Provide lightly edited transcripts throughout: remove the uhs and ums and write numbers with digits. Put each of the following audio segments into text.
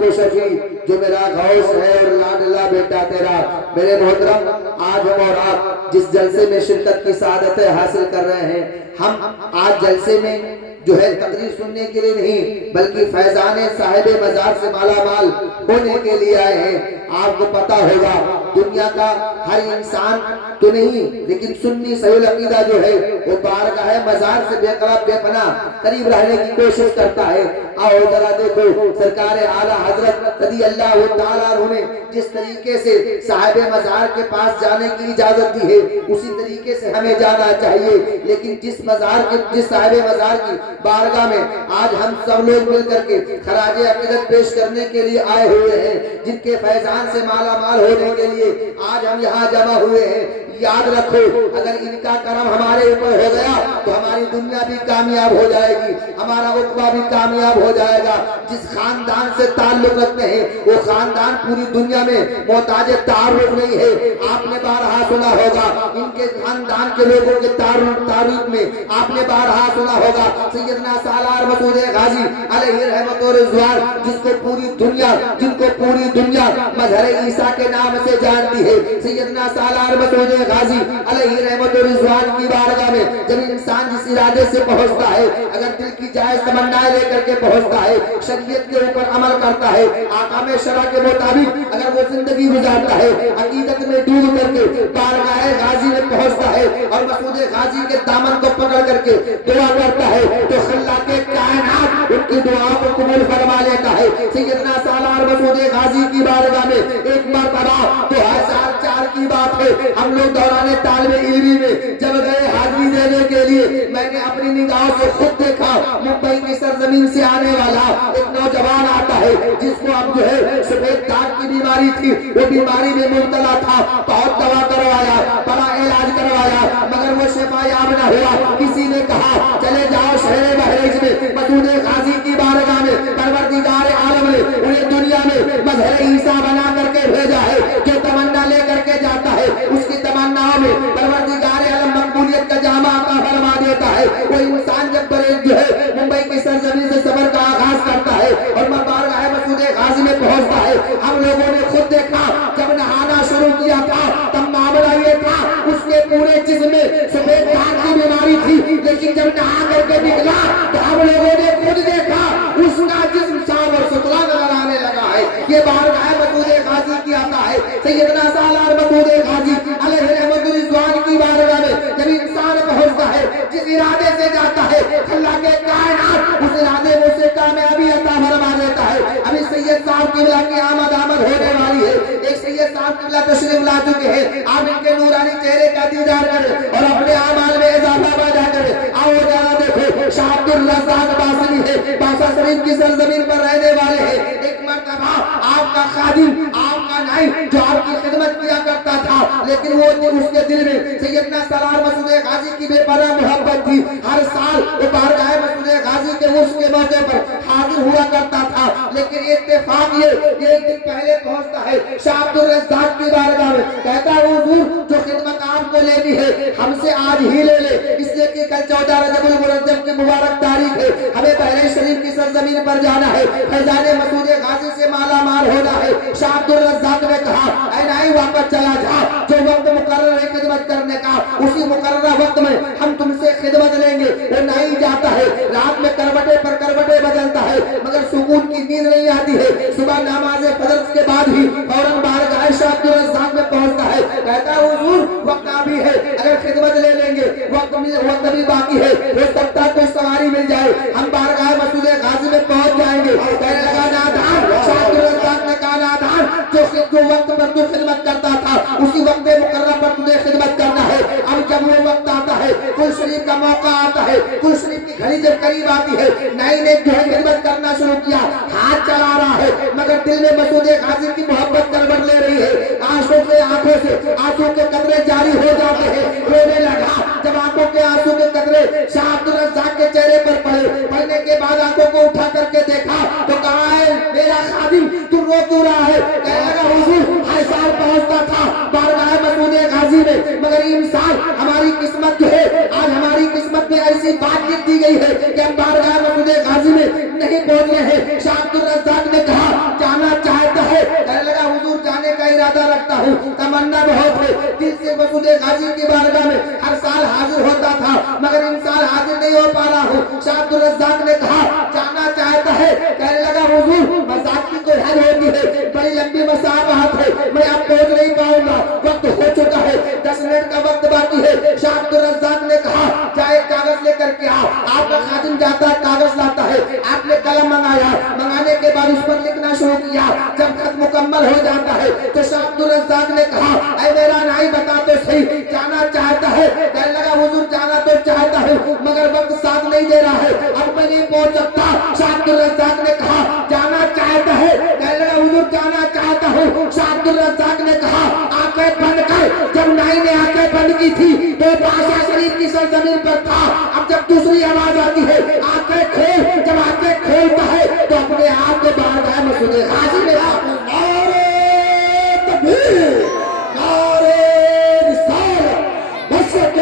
دوست و شفیع جو میرا غوث ہے اور لاڈلا بیٹا تیرا۔ میرے محترم، آج ہم اور آپ جس جلسے میں شرکت کی سعادتیں حاصل کر رہے ہیں، ہم آج جلسے میں جو ہے تقریر سننے کے لیے نہیں بلکہ فیضان صاحب مزار سے مالا مال ہونے کے لیے آئے ہیں۔ آپ کو پتا ہوگا دنیا کا ہر انسان تو نہیں لیکن سنی صحیح العقیدہ جو ہے وہ بارگاہ مزار سے بے قرار بے پناہ قریب رہنے کی کوشش کرتا ہے۔ آؤ ذرا دیکھو سرکار اعلیٰ حضرت رضی اللہ تعالیٰ عنہ نے جس طریقے سے صاحب مزار کے پاس جانے کی اجازت دی ہے اسی طریقے سے ہمیں جانا چاہیے۔ لیکن جس صاحب مزار کی بارگاہ میں آج ہم سب لوگ مل کر کے خراج عقیدت پیش کرنے کے لیے آئے ہوئے ہیں، جن کے فیضان سے مالا مال ہونے کے لیے آج ہم یہاں جمع ہوئے ہیں، یاد رکھو اگر ان کا کرم ہمارے اوپر ہو گیا تو ہماری دنیا بھی کامیاب ہو جائے گی، ہمارا رتبہ بھی کامیاب ہو جائے گا۔ جس خاندان سے تعلق رکھتے ہیں وہ خاندان پوری دنیا میں محتاج تعارف نہیں ہے۔ آپ نے بارہا سنا ہوگا ان کے خاندان کے لوگوں کے تعارف میں آپ نے بارہا سنا ہوگا سیدنا سالار مسعود غازی علیہ رحمت و رضوان جن کو پوری دنیا مظہر عیسیٰ کے نام سے جانتی ہے۔ سیدنا سالار مسعود غازی علیہ رحمت و رضوان کی بارگاہ میں جب انسان جس ارادے سے پہنچتا ہے، اگر دل کی جائز تمنائیں لے کر کے پہنچتا ہے، شریعت کے اوپر عمل کرتا ہے، آقام شرع کے مطابق اگر وہ زندگی گزارتا ہے، عقیدت میں ڈوب کر کے بارگاہ غازی میں پہنچتا ہے اور مسعود غازی کے دامن کو پکڑ کر کے دعا کرتا ہے تو خلاق کائنات ان کی دعا کو قبول فرما لیتا ہے۔ سیدنا سالار مسعود غازی کی بارگاہ میں ایک مرتبہ 2004 کی بات ہے، ہم لوگ دوران طالب علمی میں جب گئے حاضری دینے کے لیے، میں نے اپنی نگاہوں سے خود دیکھا ممبئی کی سرزمین سے آنے والا ایک نوجوان آتا ہے جس کو اب جو ہے سفید داغ کی بیماری تھی، وہ بیماری میں مبتلا تھا، بہت دوا کروایا، بڑا علاج کروایا مگر وہ شفا یاب نہ ہوا۔ کسی نے کہا چلے جاؤ شہر بہریج میں مسعود غازی کی بارگاہ میں، پروردگار عالم نے انہیں دنیا میں مظہر عیسیٰ بنا کر کے بھیجا ہے، جو تمنا لے کر کے جاتا ہے اس کی تمناؤں میں پروردگار عالم مقبولیت کا جامع عطا فرما دیتا ہے۔ وہ انسان جب جو ہے ممبئی کی سرزمین سے سفر کا آغاز کرتا ہے اور بارگاہ مسعود غازی میں پہنچتا ہے، ہم لوگوں نے خود دیکھا جب نہانا شروع کیا تھا تب معاملہ یہ تھا اس کے پورے جسم میں سفید داغ کی بیماری تھی، لیکن جب نہا کر کے نکلا تو ہم لوگوں نے خود دیکھا اس کا جسم صاف اور ستھرا نظر آنے لگا ہے۔ یہ بارگاہ مسعود غازی کی عطا ہے۔ سیدنا سالار مسعود غازی علیہ رحمت و رضوان کی بارگاہ میں جب انسان پہنچتا ہے جس ارادے سے جاتا ہے، اللہ کے کائنات اس ارادے میں اسے کامیابی عطا فرما دیتا ہے۔ ابھی سید صاحب قبلہ کی آمد ہونے والی ہے، ایک سید صاحب قبلہ تشریف لا چکے ہیں، آپ ان کے نورانی چہرے کا دیدار کریں اور اپنے اعمال میں اضافہ پیدا کریں۔ آؤ ذرا دیکھو شاہ عبد الرزاق باسری ہے، باسا شریف کی سرزمین پر رہنے والے ہیں۔ ایک مرتبہ آپ کا خادم، آپ کا نائب جو آپ کی خدمت کیا کرتا تھا، لیکن وہ اس کے دل میں سیدنا سالار مسعود غازی کی بے پناہ محبت تھی۔ ہر سال وہ بارگاہ مسعود غازی کے عرس کے موقع پر حاضر ہوا کرتا تھا، لیکن اتفاق یہ ایک دن پہلے پہنچتا ہے شاہ عبد الرزاق کی بارگاہ میں، کہتا ہے حضور جو خدمت آپ کو لینی ہے ہم سے آج ہی لے لے، اس لیے کہ کل 14 رجب المرجب کی مبارک تاریخ ہے، ہمیں بحرین شریف کی سرزمین پر جانا ہے، فیضان مسعود غازی سے مالا مال ہونا ہے۔ شاہ عبد الرزاق نے کہا اے نائی واپس چلا جا، جو وقت مقرر ہے خدمت کرنے کا اسی مقررہ وقت میں ہم تم سے خدمت لیں گے۔ وہ نائی جاتا ہے، رات میں کروٹے پر کروٹے بدلتا ہے مگر سکون کی نیند نہیں آتی ہے۔ صبح نماز فجر کے بعد ہی فوراً بارگاہ شاہ عبد الرزاق میں پہنچتا ہے، کہتا ہے حضور وقت ابھی ہے، اگر خدمت لے لیں گے وقت ابھی باقی ہے، ہو سکتا ہے کوئی سواری مل جائے، ہم بارگاہ مسعود غازی میں پہنچ جائیں گے۔ کہنے لگا نادان، شاہ عبد الرزاق نے کہا نادان، جو وقت پر تو خدمت کرتا تھا اسی وقت مقررہ پر تمہیں خدمت کرنا ہے۔ اب جب وہ وقت آتا ہے، کل شریف کا موقع آتا ہے، کل شریف کی گھڑی جب قریب آتی ہے، نئی نے جو ہے خدمت کرنا شروع کیا، ہاتھ چلا رہا ہے مگر دل میں مسعود غازی کی محبت کربٹ لے رہی ہے، آنکھوں سے آنسو کے قطرے جاری ہو جاتے ہیں، رونے لگا۔ جب آنکھوں کے آنسو کے قطرے شاہ عبد الرزاق کے چہرے پر پڑنے کے بعد آنکھوں کو اٹھا کر کے دیکھا تو کہا ہے میرا خادم تم رو کیوں رہا ہے؟ کہنے لگا حضور ہر سال پہنچتا تھا بارگاہ مسعود غازی میں مگر انسان ہماری قسمت جو ہے آج ہماری قسمت میں ایسی بات لکھ دی گئی ہے کہ ہم بارگاہ مسعود غازی میں نہیں پہنچے ہیں۔ شاہ عبد الرزاق نے کہا جانا हूँ, तमन्ना बहुत है, दिल से मसूद गाजी की बारगाह में हर साल हाजिर होता था, मगर इन साल हाजिर नहीं हो पा रहा हूँ। शाह अब्दुल रज़्ज़ाक़ ने कहा जाना चाहता है, कहने लगा हुजूर मज़ाक की कोई हद होती है, बड़ी लंबी मसाफ़त है, मैं अब पहुंच नहीं पाऊंगा, वक्त हो चुका है, 10 मिनट का वक्त बाकी है। शाह अब्दुल रज़्ज़ाक़ ने कहा जाए कागज लेकर के आओ। आपका खादिम जाता है, कागज लाता है, आपने कलम मंगाया, मंगाने के बाद उस पर लिखना शुरू किया। जब खत मुकम्मल हो जाता है तो शाह अब्दुल रज़्ज़ाक़ ने कहा ऐ मेरा नाई बता तो सही, जाना चाहता है? कहने लगा हुजूर जाना तो चाहता हूँ, मगर वक्त साथ नहीं दे रहा है, अब मैं नहीं पहुंच सकता। शाह अब्दुल रज़्ज़ाक़ ने कहा जाना चाहता है? कहने लगा हुजूर जाना चाहता हूँ। शाह अब्दुल रज़्ज़ाक़ ने कहा आंखें बंद कर। जब नाई ने आंखें बंद की थी तो बादशाह शरीफ की सरजमीन पर था। अब जब दूसरी आवाज आती है आंखें खोल, जब आंखें खोलता है तो अपने आप को बारगाह मसूद गाजी में नारे तकबीर, नारे रिसालत, मशहद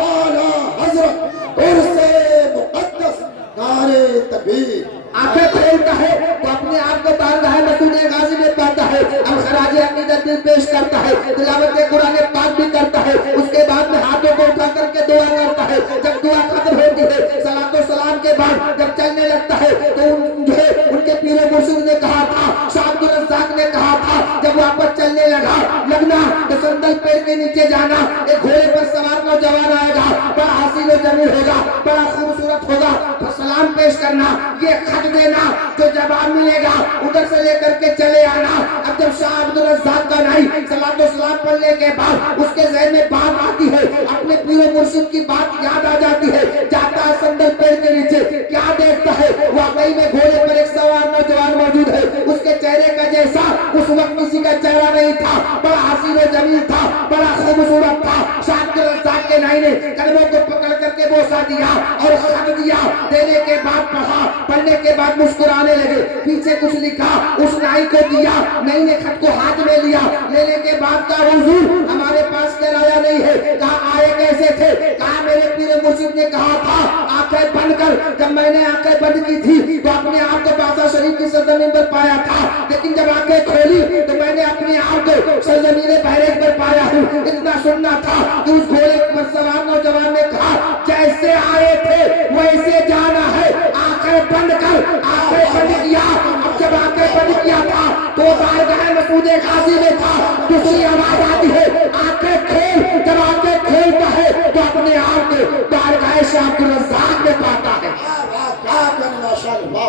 आला हज़रत उर्से मुक़द्दस, नारे तकबीर। आंखें खोलता है तो अपने आप को बारगाह मसूद गाजी में पाता है। अब खराज अक़ीदत भी पेश करता है, तिलावत कुरान पाक भी करता है, उसके बाद में हाथों को उठा करके दुआ करता है। जब दुआ खत्म होती है सलातो सलाम के बाद जब चलने लगता है तो जो है उनके पीर मुर्शिद ने कहा था, शाह अब्दुल रज़्ज़ाक़ ने कहा था जब वापस चलने लगना तो संदल पैर के नीचे जाना, एक घोड़े पर सवार नौजवान आएगा, बड़ा हसीन और जमील होगा, बड़ा खूबसूरत होगा, तो सलाम पेश करना, ये खत देना, जो जवाब मिलेगा उधर से लेकर के चले आना। अब जब शाह अब्दुल रज़्ज़ाक़ का नाई सलातो सलाम पढ़ने के बाद उसके ज़हन में बात आती है, अपने पीर मुर्शिद की बात याद आ जाती है, जाता है संदल पैर के नीचे, क्या देखता है वाकई में घोड़े पर एक सवार नौजवान मौजूद है। उसके चेहरे का जैसा उस वक्त किसी का चेहरा नहीं था, बड़ा हसीन और जमील था, बड़ा खूबसूरत था। शाह अब्दुल रज़्ज़ाक़ के नाई ने कलमों को पकड़ करके बोसा दिया और खत दिया। देने के बाद पढ़ा, पढ़ने के बाद मुस्कुराने लगे, पीछे कुछ लिखा, उस नाई को दिया, नाई ने खत को हाथ में लिया, लेने के बाद कहा हुजूर हमारे पास किराया नहीं है। कहा आए कैसे थे? कहा मेरे पीर मुर्शिद ने कहा था आंखें बंद कर। जब मैंने आंखें बंद की थी तो अपने आप को बादशाह शरीफ की सरजमीन पर पाया था, लेकिन जब आंखें खोली तो मैंने अपने आप को सरजमीन बहरेज पर पाया हूँ। इतना सुनना था कि उस घोड़े पर सवार नौजवान ने कहा जैसे आए थे वैसे जाना है, आंखें बंद कर। आंखें बंद किया। अब जब आंखें बंद किया था तो बारगाह मसूद गाजी में था। दूसरी आवाज आती है आंखें खोल। जब आंखें खोलता है तो अपने आप को बारगाह शाह अब्दुल रज़्ज़ाक़ में पाता है,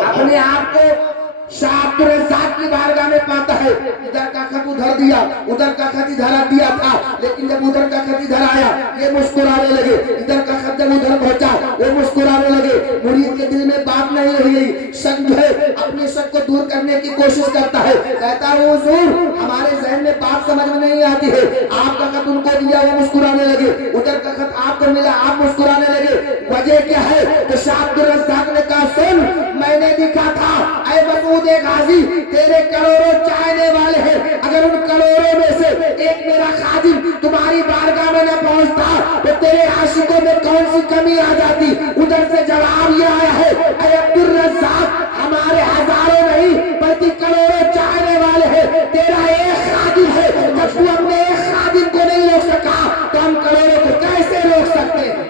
अपने आप को शाह अब्दुल रज़्ज़ाक़ की बारगाह में पाता है। इधर का खत उधर दिया, उधर का खत इधर दिया था, लेकिन जब उधर का खत इधर आया ये मुस्कुराने लगे, इधर का खत जब उधर पहुंचा वो मुस्कुराने लगे। मुरीद के दिल में बात नहीं रही, शक जो है अपने शक को दूर करने की कोशिश करता है, कहता है हुजूर हमारे ज़हन में बात समझ में नहीं आती है। आपका खत उनको दिया वो मुस्कुराने लगे, उधर का खत आपको मिला आप मुस्कुराने लगे, वजह क्या है? तो शाह अब्दुल रज़्ज़ाक़ ने कहा सुन मैंने लिखा था ऐ मसूद गाजी तेरे करोड़ों चाहने वाले हैं, अगर उन करोड़ों में से एक मेरा खादिम तुम्हारी बारगाह में न पहुंचता तो तेरे आशिकों में कौन सी कमी आ जाती? उधर से जवाब ये आया है ऐ अब्दुल रज़्ज़ाक़ हमारे हजारों नहीं बल्कि करोड़ों चाहने वाले हैं, तेरा एक खादिम है। जब तू अपने एक खादिम को नहीं रोक सका तो हम करोड़ों को कैसे रोक सकते हैं?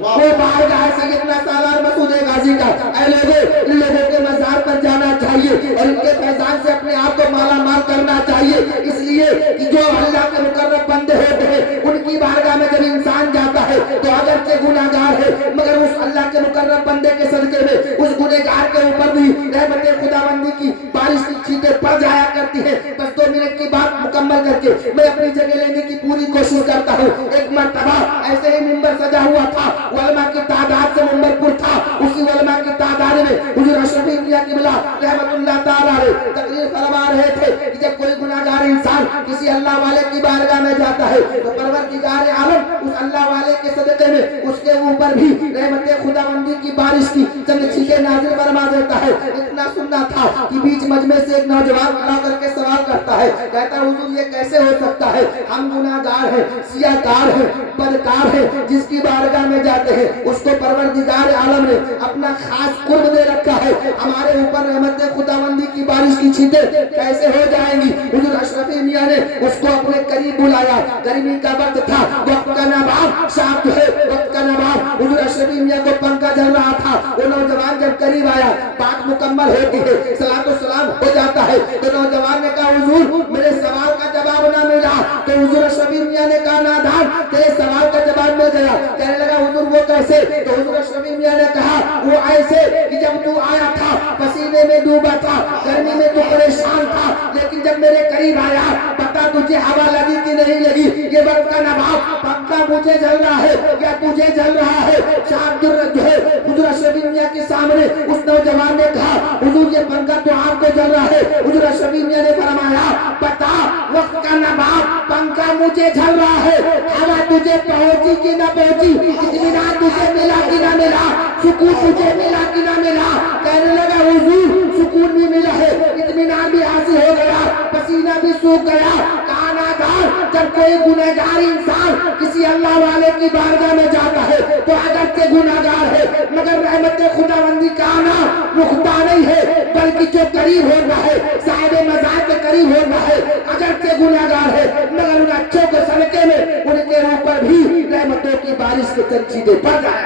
वो बारगाह सैयदना सालार मसूद गाजी का ऐ लोगों इन लोगों के मज़ार पर जाना चाहिए और इनके फैज़ान से अपने आप को माला माल करना चाहिए, इसलिए कि जो अल्लाह के मुकर्रब बंदे होते हैं उनकी बारगाह में जब इंसान जाता है तो अगरचे गुनाहगार है मगर उस अल्लाह के मुकर्रब बंदे के सदके में उस गुनहगार के ऊपर भी रहमत खुदाबंदी की बारिश की छींटें पड़ जाया करती है। बस 2 मिनट की बात मुकम्मल करके मैं अपनी जगह लेने की पूरी कोशिश करता हूँ। एक मर्तबा ऐसे ही मिंबर सजा हुआ था, उलमा की तादाद से मिंबर पुर था, उसी उलमा की तादाद में हुजूर अशरफ इंबिया क़िबला रहमतुल्लाह तआला अलैह तकरीर फरमा रहे थे कि जब कोई गुनाहगार इंसान किसी अल्लाह वाले की बारगाह में जाता है तो परवरदिगार आलम उस अल्लाह वाले के सदके में उसके ऊपर भी रहमत खुदाबंदी की बारिश की चंद छींटे नाज़िल फरमा देता है। इतना सुनना था कि बीच मजमे से एक नौजवान खड़ा करके सवाल करता है, कहता है हुजूर ये कैसे हो सकता है? हम गुनाहगार हैं, सियाकार हैं, बदकार हैं, जिसकी बारगाह में जाते हैं उसको परवरदिगार आलम ने अपना खास कुर्ब दे रखा है। हमारे اوپر रहमत खुदावंदी की बारिश की छींटे कैसे हो जाएंगी। हुजूर अशरफी मियां ने उसको अपने करीब बुलाया। गर्मी का वक्त था, वक्त का नवाब शाम जो है, वक्त का नवाब हुजूर अशरफी मियां को पंखा जल रहा था। वो नौजवान जब करीब आया, बात मुकम्मल होती है, सलातो सलाम हो जाता है, तो नौजवान ने कहा हुजूर मेरे सवाल का जवाब ना मिला। तो हुजूर अशरफी मियां ने कहा नादान तेरे सवाल का जवाब मिल गया। कहने लगा हुजूर वो कैसे। तो हुजूर अशरफी मियां ने कहा वो ऐसे कि जब तू आया था पसीने में डूबा था, गर्मी में तू परेशान था, लेकिन जब मेरे करीब आया पता तुझे हवा लगी कि नहीं लगी। ये वक्त का नवाब पंखा मुझे जल रहा है या तुझे जल रहा है। शाम जो है हुजूर अशरफी मियां के सामने उस नौजवान ने कहा हुजूर ये पंखा तो आपको जल रहा है। हुजूर अशरफी मियां ने फरमाया पता वक्त का नवाब पंखा मुझे जल रहा है, हवा तुझे पहुंची कि ना पहुंची, इत्मीनान तुझे मिला कि ना मिला, सुकून तुझे मिला कि ना मिला। कहने लगा हुजूर सुकून भी मिला है, इत्मीनान भी हासिल हो गया, पसीना भी सूख गया। कानादार जब कोई गुनहगार इंसान किसी अल्लाह वाले की बारगाह में जाता है तो अगर के गुनाहगार है मगर रहमत खुदावंदी का आना रुकता नहीं है, बल्कि जो करीब होता है साहिब मज़ार के करीब होता है, अगर के गुनाहगार है मगर उन अच्छों के सदके में उनके ऊपर भी रहमतों की बारिश के तंजीदे पड़ जाए।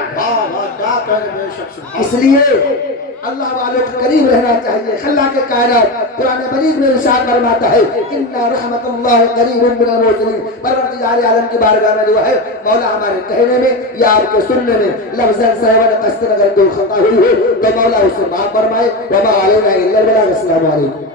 इसलिए अल्लाह वालों के करीब रहना चाहिए। अल्लाह के कायनात कुरान मजीद में इरशाद फरमाता है इन्ना रहमतुल्लाहि करीबुम मिनल मुहसिनीन। परवरदिगार आलम की बारगाह में दुआ है मौला हमारे कहने में या आपके सुनने में लफ्ज़न सहवन कस्तन अगर कोई खता हुई हो तो मौला उसे माफ फरमाए। व मा अलैना इल्लल बलाग। अस्सलामु अलैकुम।